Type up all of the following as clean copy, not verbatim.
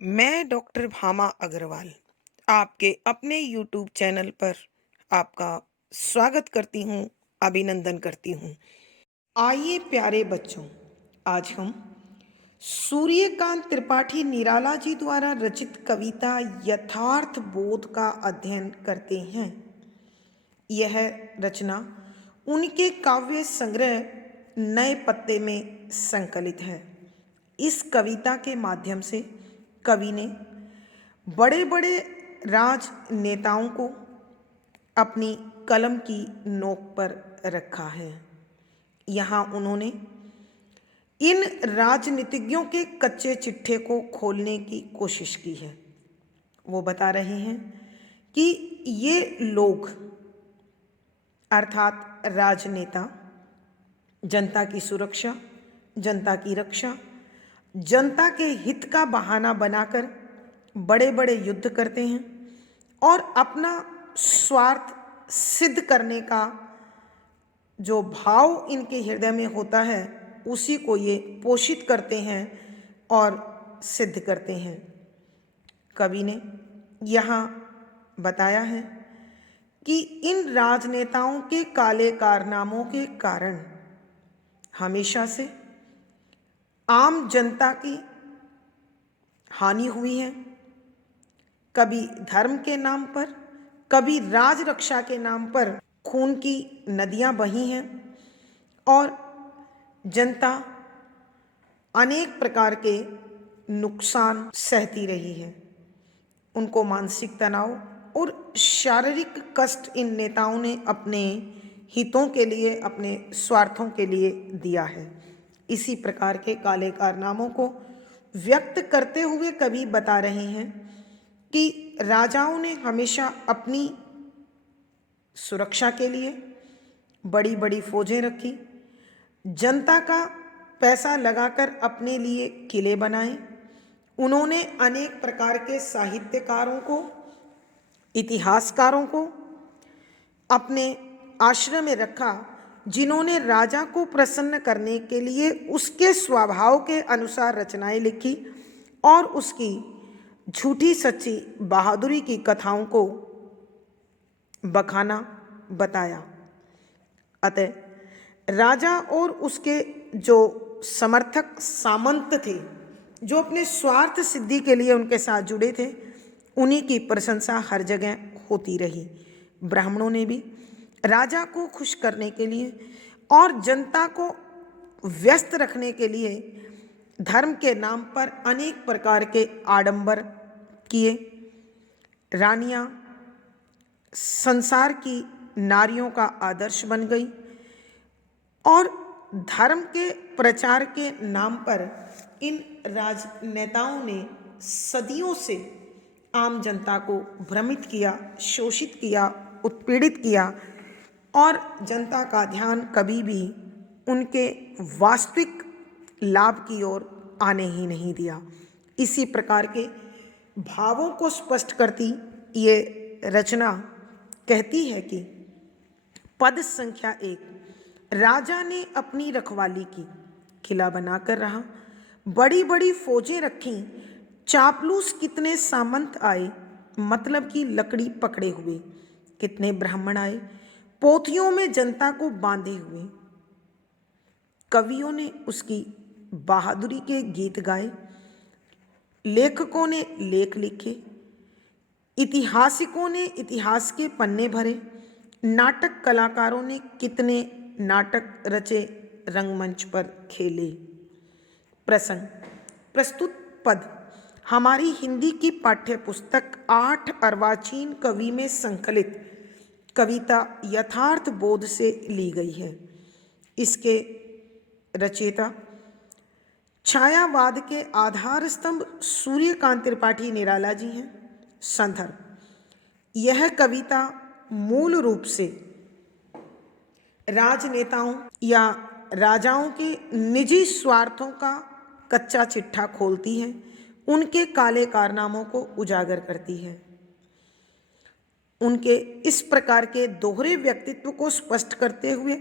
मैं डॉक्टर भामा अग्रवाल आपके अपने यूट्यूब चैनल पर आपका स्वागत करती हूँ, अभिनंदन करती हूँ। आइए प्यारे बच्चों, आज हम सूर्यकांत त्रिपाठी निराला जी द्वारा रचित कविता यथार्थ बोध का अध्ययन करते हैं। यह रचना उनके काव्य संग्रह नए पत्ते में संकलित है। इस कविता के माध्यम से कवि ने बड़े बड़े राजनेताओं को अपनी कलम की नोक पर रखा है। यहाँ उन्होंने इन राजनीतिज्ञों के कच्चे चिट्ठे को खोलने की कोशिश की है। वो बता रहे हैं कि ये लोग अर्थात राजनेता जनता की सुरक्षा, जनता की रक्षा, जनता के हित का बहाना बनाकर बड़े बड़े युद्ध करते हैं और अपना स्वार्थ सिद्ध करने का जो भाव इनके हृदय में होता है उसी को ये पोषित करते हैं और सिद्ध करते हैं। कवि ने यहाँ बताया है कि इन राजनेताओं के काले कारनामों के कारण हमेशा से आम जनता की हानि हुई है। कभी धर्म के नाम पर, कभी राज रक्षा के नाम पर खून की नदियां बही हैं और जनता अनेक प्रकार के नुकसान सहती रही है। उनको मानसिक तनाव और शारीरिक कष्ट इन नेताओं ने अपने हितों के लिए, अपने स्वार्थों के लिए दिया है। इसी प्रकार के काले कारनामों को व्यक्त करते हुए कवि बता रहे हैं कि राजाओं ने हमेशा अपनी सुरक्षा के लिए बड़ी बड़ी फौजें रखी, जनता का पैसा लगाकर अपने लिए किले बनाए। उन्होंने अनेक प्रकार के साहित्यकारों को, इतिहासकारों को अपने आश्रय में रखा, जिन्होंने राजा को प्रसन्न करने के लिए उसके स्वभाव के अनुसार रचनाएं लिखी और उसकी झूठी सच्ची बहादुरी की कथाओं को बखाना बताया। अतः राजा और उसके जो समर्थक सामंत थे, जो अपने स्वार्थ सिद्धि के लिए उनके साथ जुड़े थे, उन्हीं की प्रशंसा हर जगह होती रही। ब्राह्मणों ने भी राजा को खुश करने के लिए और जनता को व्यस्त रखने के लिए धर्म के नाम पर अनेक प्रकार के आडंबर किए। रानियां संसार की नारियों का आदर्श बन गई और धर्म के प्रचार के नाम पर इन राजनेताओं ने सदियों से आम जनता को भ्रमित किया, शोषित किया, उत्पीड़ित किया और जनता का ध्यान कभी भी उनके वास्तविक लाभ की ओर आने ही नहीं दिया। इसी प्रकार के भावों को स्पष्ट करती ये रचना कहती है कि पद संख्या 1, राजा ने अपनी रखवाली की, किला बनाकर रहा, बड़ी बड़ी फौजें रखीं, चापलूस कितने सामंत आए, मतलब की लकड़ी पकड़े हुए, कितने ब्राह्मण आए, पोथियों में जनता को बांधे हुए। कवियों ने उसकी बहादुरी के गीत गाए, लेखकों ने लेख लिखे, ऐतिहासिकों ने इतिहास के पन्ने भरे, नाटक कलाकारों ने कितने नाटक रचे, रंगमंच पर खेले। प्रसंग प्रस्तुत पद हमारी हिंदी की पाठ्य पुस्तक 8 अर्वाचीन कवि में संकलित कविता यथार्थ बोध से ली गई है। इसके रचयिता छायावाद के आधार स्तंभ सूर्यकांत त्रिपाठी निराला जी हैं। संदर्भ, यह कविता मूल रूप से राजनेताओं या राजाओं के निजी स्वार्थों का कच्चा चिट्ठा खोलती है, उनके काले कारनामों को उजागर करती है। उनके इस प्रकार के दोहरे व्यक्तित्व को स्पष्ट करते हुए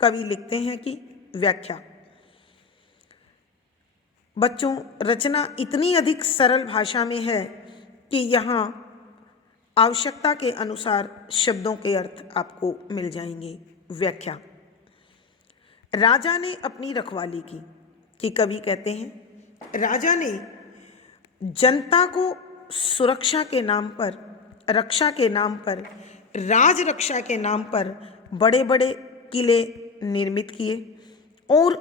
कवि लिखते हैं कि व्याख्या, बच्चों, रचना इतनी अधिक सरल भाषा में है कि यहाँ आवश्यकता के अनुसार शब्दों के अर्थ आपको मिल जाएंगे। व्याख्या। राजा ने अपनी रखवाली की, कि कवि कहते हैं राजा ने जनता को सुरक्षा के नाम पर, रक्षा के नाम पर, राज रक्षा के नाम पर बड़े बड़े किले निर्मित किए और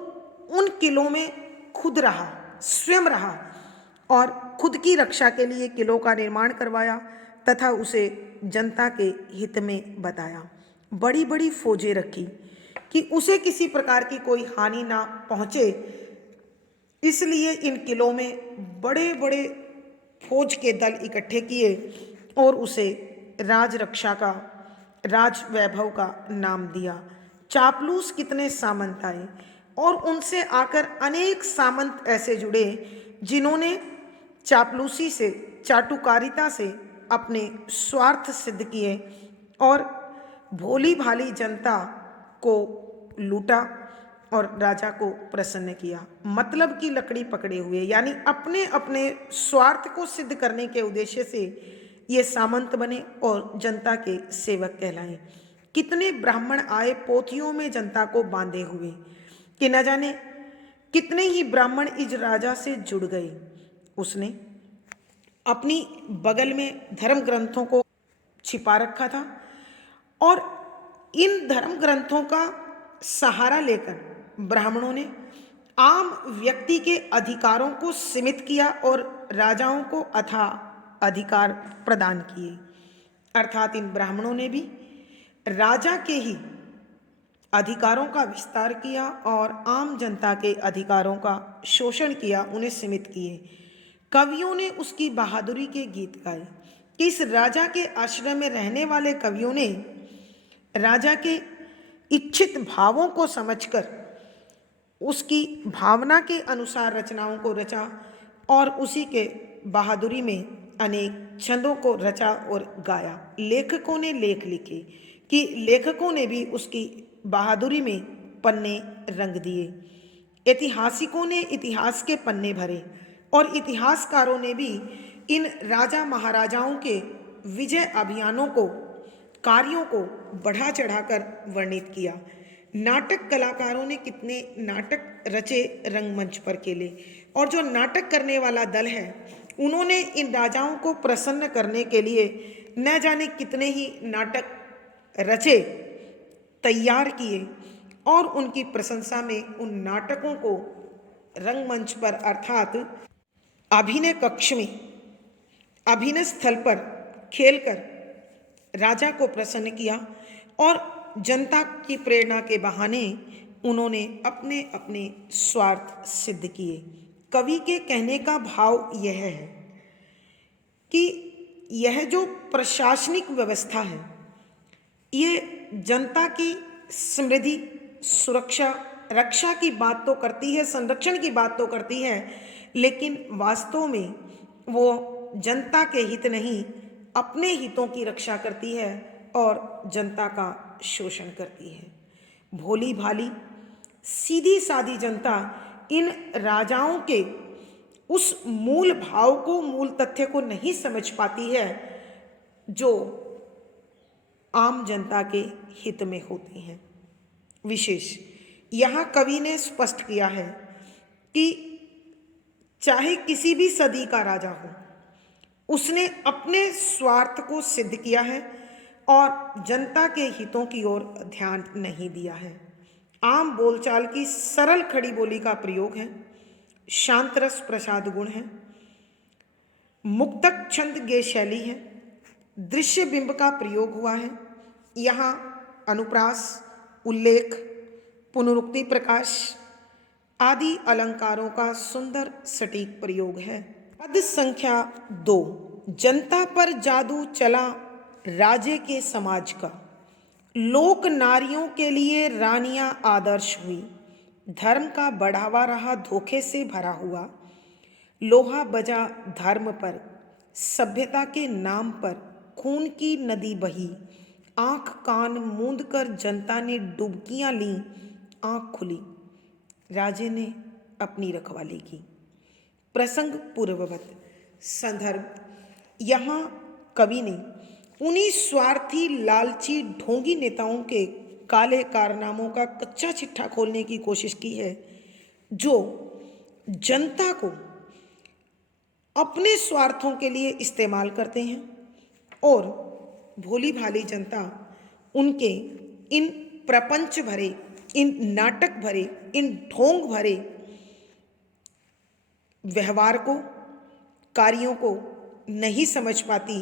उन किलों में खुद रहा, स्वयं रहा और खुद की रक्षा के लिए किलों का निर्माण करवाया तथा उसे जनता के हित में बताया। बड़ी बड़ी फौजें रखी कि उसे किसी प्रकार की कोई हानि ना पहुँचे, इसलिए इन किलों में बड़े बड़े फौज के दल इकट्ठे किए और उसे राज रक्षा का, राज वैभव का नाम दिया। चापलूस कितने सामंत आए और उनसे आकर अनेक सामंत ऐसे जुड़े जिन्होंने चापलूसी से, चाटुकारिता से अपने स्वार्थ सिद्ध किए और भोली भाली जनता को लूटा और राजा को प्रसन्न किया। मतलब की लकड़ी पकड़े हुए, यानी अपने अपने स्वार्थ को सिद्ध करने के उद्देश्य से ये सामंत बने और जनता के सेवक कहलाए। कितने ब्राह्मण आए पोथियों में जनता को बांधे हुए कि न जाने कितने ही ब्राह्मण इस राजा से जुड़ गए। उसने अपनी बगल में धर्म ग्रंथों को छिपा रखा था और इन धर्म ग्रंथों का सहारा लेकर ब्राह्मणों ने आम व्यक्ति के अधिकारों को सीमित किया और राजाओं को अथाह अधिकार प्रदान किए। अर्थात इन ब्राह्मणों ने भी राजा के ही अधिकारों का विस्तार किया और आम जनता के अधिकारों का शोषण किया, उन्हें सीमित किए। कवियों ने उसकी बहादुरी के गीत गाए। इस राजा के आश्रय में रहने वाले कवियों ने राजा के इच्छित भावों को समझकर उसकी भावना के अनुसार रचनाओं को रचा और उसी के बहादुरी में अनेक छंदों को रचा और गाया। लेखकों ने लेख लिखे कि लेखकों ने भी उसकी बहादुरी में पन्ने रंग दिए। ऐतिहासिकों ने इतिहास के पन्ने भरे और इतिहासकारों ने भी इन राजा महाराजाओं के विजय अभियानों को, कार्यों को बढ़ा चढ़ाकर वर्णित किया। नाटक कलाकारों ने कितने नाटक रचे रंगमंच पर केले और जो नाटक करने वाला दल है उन्होंने इन राजाओं को प्रसन्न करने के लिए न जाने कितने ही नाटक रचे, तैयार किए और उनकी प्रशंसा में उन नाटकों को रंगमंच पर अर्थात अभिनय कक्ष में, अभिनय स्थल पर खेलकर राजा को प्रसन्न किया और जनता की प्रेरणा के बहाने उन्होंने अपने अपने स्वार्थ सिद्ध किए। कवि के कहने का भाव यह है कि यह जो प्रशासनिक व्यवस्था है ये जनता की समृद्धि, सुरक्षा, रक्षा की बात तो करती है, संरक्षण की बात तो करती है, लेकिन वास्तव में वो जनता के हित नहीं, अपने हितों की रक्षा करती है और जनता का शोषण करती है। भोली भाली सीधी सादी जनता इन राजाओं के उस मूल भाव को, मूल तथ्य को नहीं समझ पाती है जो आम जनता के हित में होती हैं। विशेष यहाँ कवि ने स्पष्ट किया है कि चाहे किसी भी सदी का राजा हो, उसने अपने स्वार्थ को सिद्ध किया है और जनता के हितों की ओर ध्यान नहीं दिया है। आम बोलचाल की सरल खड़ी बोली का प्रयोग है, शांत रस प्रसाद गुण है, मुक्तक छंद गे शैली है, दृश्य बिंब का प्रयोग हुआ है। यहाँ अनुप्रास, उल्लेख, पुनरुक्ति प्रकाश आदि अलंकारों का सुंदर सटीक प्रयोग है। पद संख्या 2, जनता पर जादू चला राजे के समाज का, लोक नारियों के लिए रानियां आदर्श हुई, धर्म का बढ़ावा रहा धोखे से भरा हुआ, लोहा बजा धर्म पर, सभ्यता के नाम पर खून की नदी बही, आंख कान मूंद कर जनता ने डुबकियां लीं, आंख खुली, राजे ने अपनी रखवाली की। प्रसंग पूर्ववत। संदर्भ, यहाँ कवि ने उन्हीं स्वार्थी, लालची, ढोंगी नेताओं के काले कारनामों का कच्चा चिट्ठा खोलने की कोशिश की है जो जनता को अपने स्वार्थों के लिए इस्तेमाल करते हैं और भोली भाली जनता उनके इन प्रपंच भरे, इन नाटक भरे, इन ढोंग भरे व्यवहार को, कार्यों को नहीं समझ पाती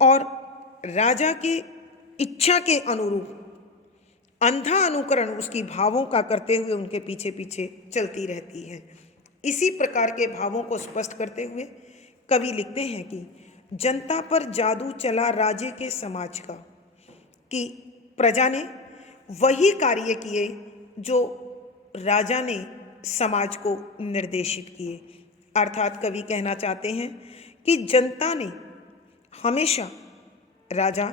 और राजा के इच्छा के अनुरूप अंधा अनुकरण उसकी भावों का करते हुए उनके पीछे पीछे चलती रहती है। इसी प्रकार के भावों को स्पष्ट करते हुए कवि लिखते हैं कि जनता पर जादू चला राजे के समाज का, कि प्रजा ने वही कार्य किए जो राजा ने समाज को निर्देशित किए। अर्थात कवि कहना चाहते हैं कि जनता ने हमेशा राजा,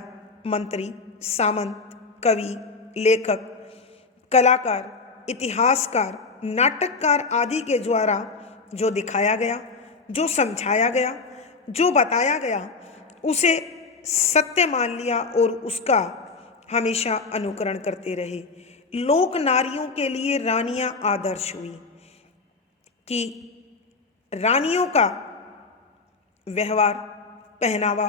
मंत्री, सामंत, कवि, लेखक, कलाकार, इतिहासकार, नाटककार आदि के द्वारा जो दिखाया गया, जो समझाया गया, जो बताया गया, उसे सत्य मान लिया और उसका हमेशा अनुकरण करते रहे। लोक नारियों के लिए रानियां आदर्श हुई कि रानियों का व्यवहार, पहनावा,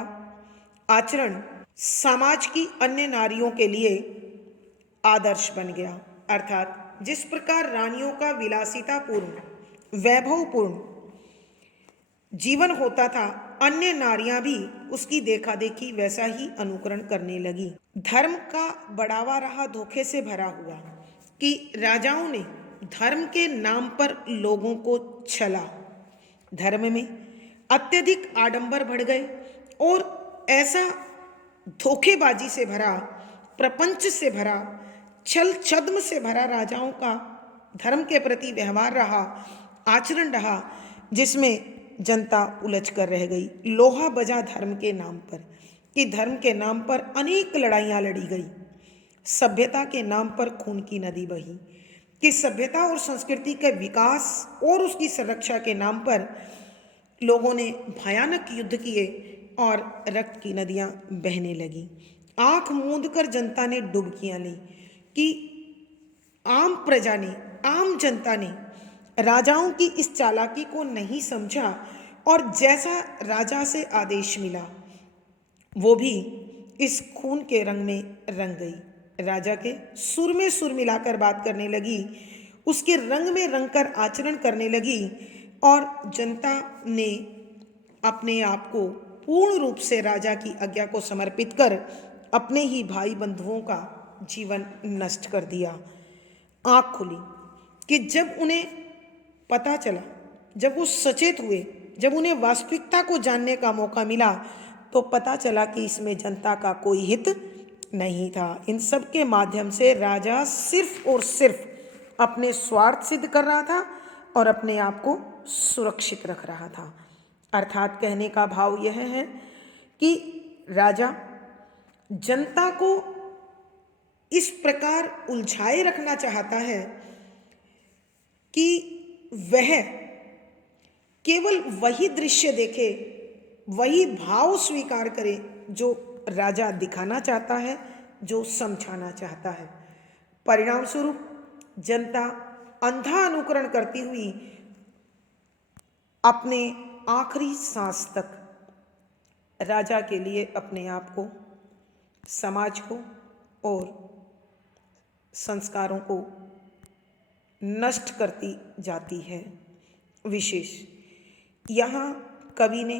आचरण समाज की अन्य नारियों के लिए आदर्श बन गया। अर्थात जिस प्रकार रानियों का विलासितापूर्ण, वैभवपूर्ण जीवन होता था, अन्य नारियां भी उसकी देखा देखी वैसा ही अनुकरण करने लगी। धर्म का बढ़ावा रहा धोखे से भरा हुआ कि राजाओं ने धर्म के नाम पर लोगों को छला। धर्म में अत्यधिक आडंबर बढ़ गए और ऐसा धोखेबाजी से भरा, प्रपंच से भरा, छल छद्म से भरा राजाओं का धर्म के प्रति व्यवहार रहा, आचरण रहा, जिसमें जनता उलझ कर रह गई। लोहा बजा धर्म के नाम पर, कि धर्म के नाम पर अनेक लड़ाइयाँ लड़ी गई, सभ्यता के नाम पर खून की नदी बही, कि सभ्यता और संस्कृति के विकास और उसकी संरक्षा के नाम पर लोगों ने भयानक युद्ध किए और रक्त की नदियां बहने लगी। आंख मूंद कर जनता ने डुबकियां ली कि आम प्रजा ने, आम जनता ने राजाओं की इस चालाकी को नहीं समझा और जैसा राजा से आदेश मिला वो भी इस खून के रंग में रंग गई। राजा के सुर में सुर मिलाकर बात करने लगी, उसके रंग में रंगकर आचरण करने लगी और जनता ने अपने आप को पूर्ण रूप से राजा की आज्ञा को समर्पित कर अपने ही भाई बंधुओं का जीवन नष्ट कर दिया। आँख खुली कि जब उन्हें पता चला, जब वो सचेत हुए, जब उन्हें वास्तविकता को जानने का मौका मिला, तो पता चला कि इसमें जनता का कोई हित नहीं था। इन सब के माध्यम से राजा सिर्फ और सिर्फ अपने स्वार्थ सिद्ध कर रहा था और अपने आप को सुरक्षित रख रहा था। अर्थात कहने का भाव यह है कि राजा जनता को इस प्रकार उलझाए रखना चाहता है कि वह केवल वही दृश्य देखे, वही भाव स्वीकार करे जो राजा दिखाना चाहता है, जो समझाना चाहता है। परिणाम स्वरूप जनता अंधा अनुकरण करती हुई अपने आखिरी सांस तक राजा के लिए अपने आप को, समाज को और संस्कारों को नष्ट करती जाती है। विशेष यहाँ कवि ने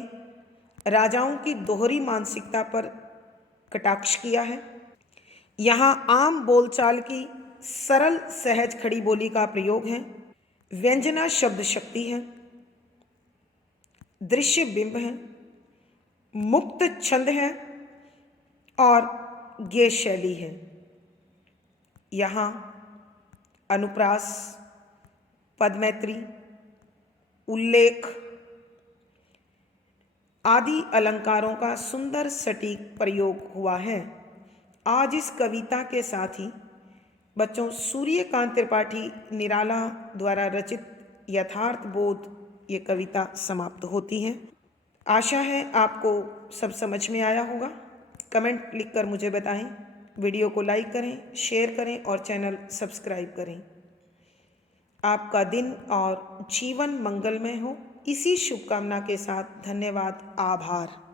राजाओं की दोहरी मानसिकता पर कटाक्ष किया है। यहाँ आम बोलचाल की सरल सहज खड़ी बोली का प्रयोग है, व्यंजना शब्द शक्ति है, दृश्य बिंब है, मुक्त छंद है और गेय शैली है। यहाँ अनुप्रास, पदमैत्री, उल्लेख आदि अलंकारों का सुंदर सटीक प्रयोग हुआ है। आज इस कविता के साथ ही बच्चों सूर्यकांत त्रिपाठी निराला द्वारा रचित यथार्थ बोध ये कविता समाप्त होती है। आशा है आपको सब समझ में आया होगा। कमेंट लिखकर मुझे बताएं। वीडियो को लाइक करें, शेयर करें और चैनल सब्सक्राइब करें। आपका दिन और जीवन मंगलमय हो, इसी शुभकामना के साथ धन्यवाद, आभार।